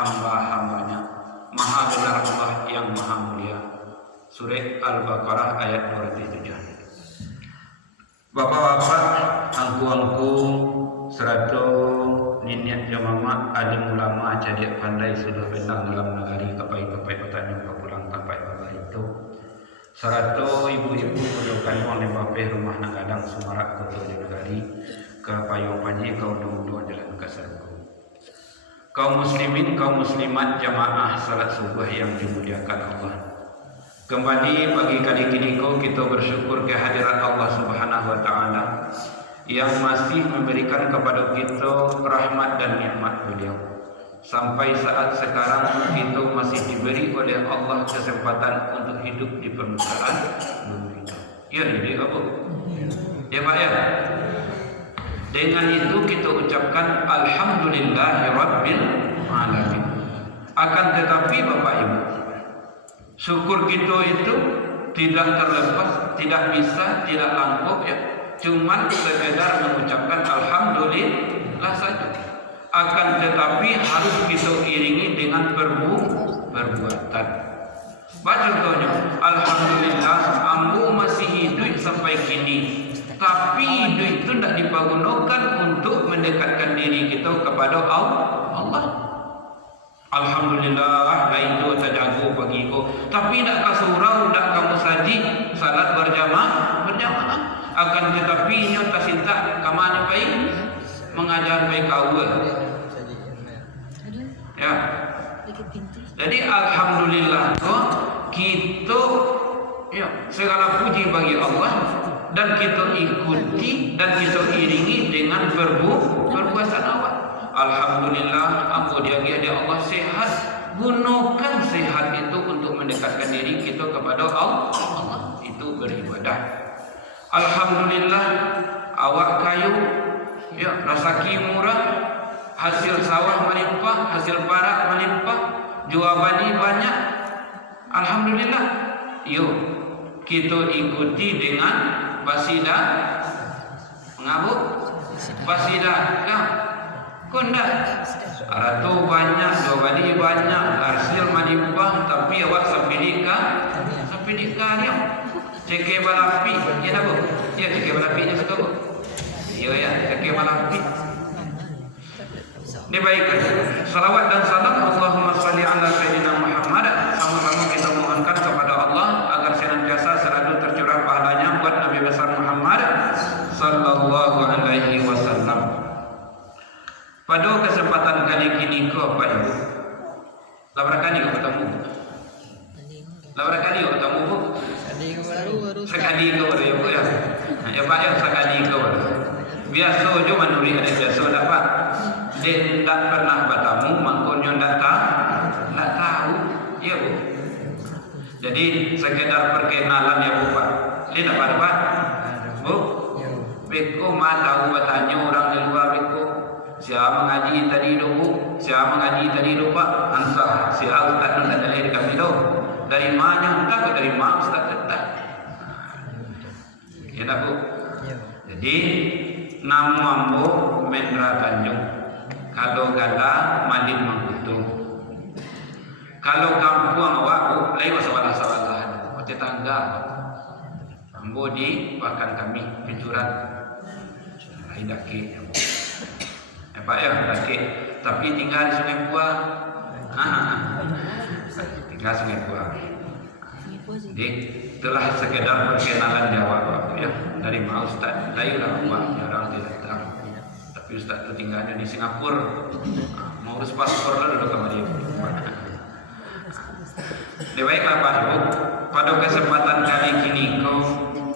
hamba-hambanya. Maha benar Allah yang maha mulia. Surah Al-Baqarah ayat 207. Bapak-bapak, angku-angku, serato niniat jamaah alim ulama jadi pandai sudah bentang dalam negeri kapai-kapai petani pulang kapai Allah itu. Serato ibu-ibu kudokan oleh bape rumah nagadang Sumarak kota negeri ke payung panji kau dua jalan kasarku. Kaum muslimin, kaum muslimat jamaah salat subuh yang dimuliakan Allah. Kembali pagi kali ini kita bersyukur kehadiran Allah Subhanahu wa taala yang masih memberikan kepada kita rahmat dan nikmat beliau. Sampai saat sekarang kita masih diberi oleh Allah kesempatan untuk hidup di permukaan bumi ini. Ya, jadi apa? Ya Pak ya. Dengan itu kita ucapkan alhamdulillahirabbil alamin. Akan tetapi Bapak Ibu, syukur kita itu tidak terlepas, tidak bisa, tidak langkuk ya. Cuman sekedar mengucapkan alhamdulillah saja. Akan tetapi harus kita iringi dengan perbuatan. Baca contohnya, alhamdulillah ambu masih hidup sampai kini. Tapi hidup itu tidak dipergunakan untuk mendekatkan diri kita kepada Allah. Alhamdulillah, itu terjaga pagi ko. Tapi tidak kasurau, tidak kamu saji salat berjamaah. Akan tetapi nyo tasinta kamane baik mengajar baik kau. Ya. Jadi alhamdulillah kita ya segala puji bagi Allah dan kita ikuti dan kita iringi dengan perbuatan awal. Alhamdulillah, aku dia Allah sehat. Gunakan sehat itu untuk mendekatkan diri kita kepada Allah. Itu beribadah. Alhamdulillah, awak kayu, ya rezeki murah, hasil sawah melimpah, hasil parak melimpah, jual bani banyak. Alhamdulillah. Yuk kita ikuti dengan basidah mengabuk basidah kah kondak ratu banyak jawabani banyak hasil melimpah tapi awak sampai nikah ya ceke balapi ya nak bu ya ceke balapi nya suka bu ya ceke balapi ini baik salawat dan salam Allahumma salli ala sayyidina Muhammad sama-sama kita mohonkan kepada Allah agar senantiasa selalu tercurah pahalanya buat Nabi besar Muhammad sallallahu alaihi wasallam. Pada kesempatan kali ini kau apa ibu? Berapa kali kau ketemu? Berapa kali kau ketemu bu? Sekali kau baru ya bu ya. Ya pak ya sekali kau baru. Biasa je manuri ada biasa dapat. Dia tidak pernah bertemu, makanya tidak tahu, ya bu. Jadi sekedar perkenalan ya bu pak. Dia dapat apa? Bu, beko mah tahu bertanya orang di luar beko. Siapa mengaji tadi dulu, siapa mengaji tadi dulu pak. Ansah, siapa ustaz nak dalil kami dulu. Dari mana ustaz? Dari mana ustaz tetap? Ya tak bu. Jadi nama ambo Mendra Tanjung. Kalau gala Madin Mangkutung. Kalau kampung awak lain masalah-masalah. Tetangga. Ambo di bahkan kami kejuran. Lain daki. Pak ya daki. Tapi tinggal di Sungai Buah. Tinggal Sungai Buah. Jadi telah sekedar perkenalan jawab ya dari Pak Ustaz. Layulah Pak jarang tidak datang. Tapi Ustaz itu tinggalnya di Singapura. Mau urus paspor lah duduk sama dia. Baiklah Pak Ibu, pada kesempatan kali ini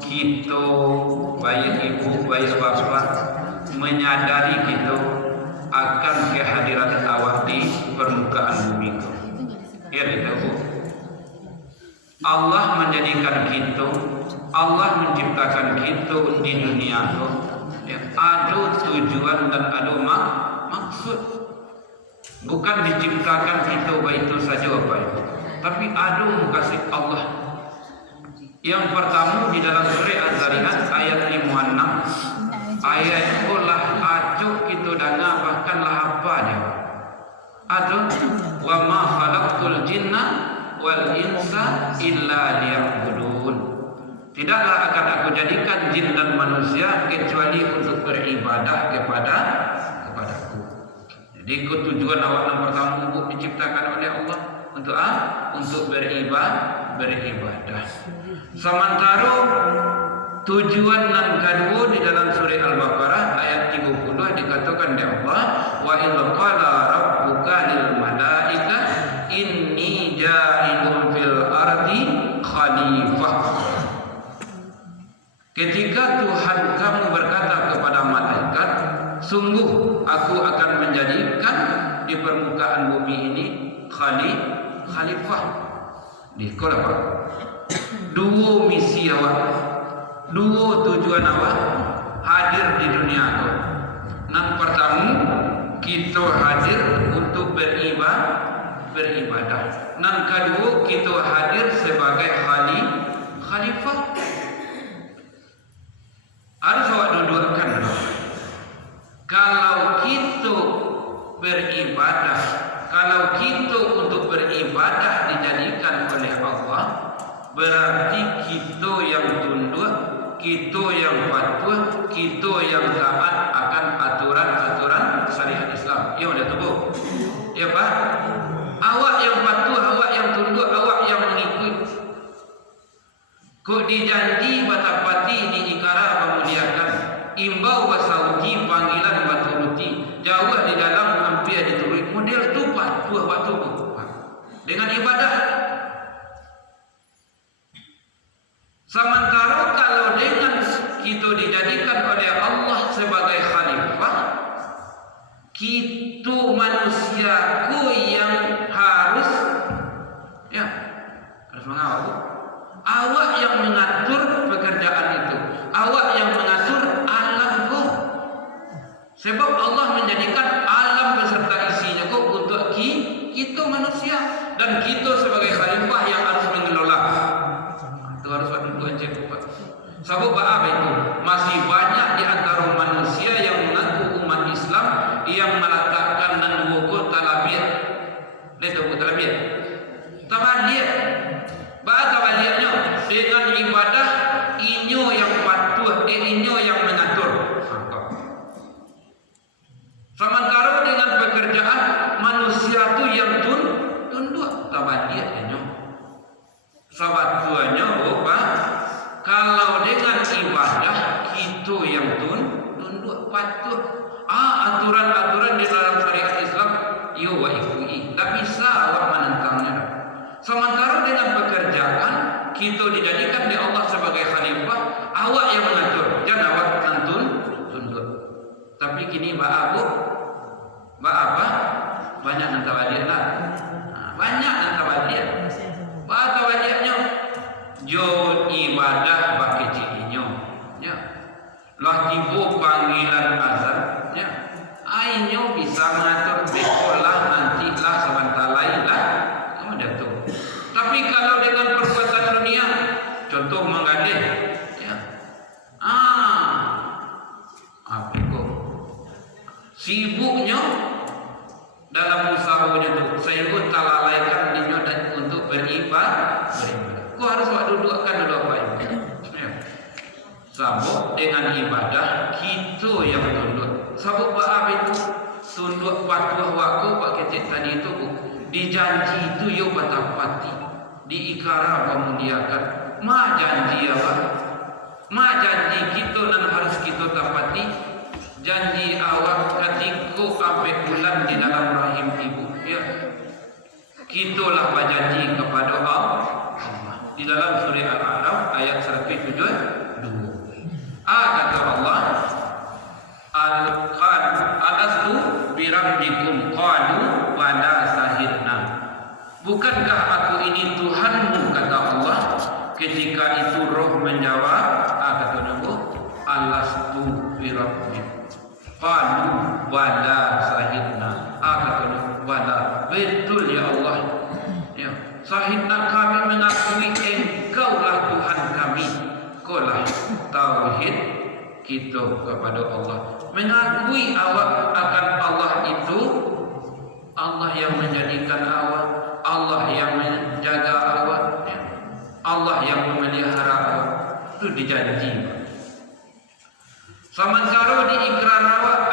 kita baik ibu, baik bapak menyadari kita akan kehadiran awak di permukaan bumi. Ya tahu. Allah menjadikan kita, Allah menciptakan kita di dunia itu. Ya, ada tujuan dan ada maksud. Bukan diciptakan kita begitu saja apa itu, tapi ada kasih Allah. Yang pertama di dalam surah Az-Zariyat ayat 56. Ayat itu lah acuk kita dana bahkan lah apa dia. Ada jinna wal insa illa liya'budun. Tidaklah akan aku jadikan jin dan manusia kecuali untuk beribadah kepadaku. Jadi tujuan awak yang pertama untuk diciptakan oleh Allah untuk untuk beribadah. Sementara tujuan yang kedua di dalam surah Al-Baqarah ayat 32 dikatakan oleh Allah, wa idh qala rabbuka lil malaikah inni ja'ilun fil ardi khalifah. Ketika Tuhan kamu berkata kepada malaikat, sungguh aku akan menjadikan di permukaan bumi ini khalifah. Di apa? Dua misi awak, dua tujuan awak hadir di dunia aku. Yang pertama, kita hadir untuk beribadah. Yang kedua, kita hadir sebagai khalifah. Harus awak dudukkan. Kalau kita beribadah, kalau kita untuk beribadah dijadikan oleh Allah, berarti kita yang tunduk, kita yang patuh, kita yang taat akan aturan-aturan syariat Islam. Ya udah tubuh. Ya Pak. Awak yang patuh, awak yang tunduk, awak yang mengikut. Kok dijanji batapati di ikara memuliakan, imbau basauti panggilan baturuti, jauh di dalam hampir diturut. Model tu patuh waktu dengan ibadah. Sementara kalau dengan kita dijadikan oleh Allah sebagai khalifah, kita manusiaku yang harus mengawal. Awak yang mengatur pekerjaan itu, awak yang mengatur alamku. Sebab Allah menjadikan alam beserta isinya kok untuk kita manusia, dan kita sebagai khalifah yang harus mengelola. Itu harus ada dua cek. Sebab apa itu? Masih banyak di antara manusia yang mengaku umat Islam yang meletakkan dan buku talabiyah. Lihat buku talabiyah. Talabiyah. Bahasa waliannya dengan ibadah inyo yang patuh, inyo yang mengatur. Sementara dengan pekerjaan manusia tu yang tunduk tabadiahnya. Sabatuannya apa? Kalau dengan ibadah kita yang tunduk patuh. Aturan-aturan di dalam syariat Islam yo wa ikuti. Tak bisa awak menentangnya. Sementara dengan pekerjaan kita dijadikan oleh Allah sebagai khalifah, awak yang mengatur, jangan awak tunduk. Tapi kini apa? Banyak nantawadian lah. Banyak nantawadian. Bahasa wajibnya jod ibadah bagi cikinyo. Ya. Lah tiba panggilan azan. Ya. Ainyo bisa mengatur bekolah nantilah sebentar lain lah. Tapi kalau dengan perbuatan dunia, contoh menggadeh, ya, apa itu? Sibuknya dalam usahanya itu, sehingga tak lalaikan dirinya untuk beribadah. Kau harus dudukkan dulu apa itu? Ya. Sabuk dengan ibadah kita yang tunduk. Sabuk apa itu? Tunduk patuh waktu Pak Ketik tadi itu. Dijanji itu yo batapati, diikara pemuliakan. Ma janji apa? Ma janji kita dan harus kita tapati. Janji awak ketika sampai bulan di dalam rahim ibu. Ya, kitalah berjanji kepada Allah di dalam surah Al-A'raf ayat 172. Kata Allah, alastu birabbikum qalu wala sahidna. Bukankah aku ini Tuhanmu, kata Allah. Ketika itu roh menjawab, kata Nabi, alastu birabbikum qalu wala sahidna. Kata Nabi, wala, betul ya Allah. Ya, sahidna, kami mengakui engkaulah Tuhan kami. Kaulah tauhid kita kepada Allah. Mengakui awak akan Allah itu Allah yang menjadikan awak, Allah yang menjaga awak, Allah yang memelihara awak, itu dijanji. Sementara di ikrar awak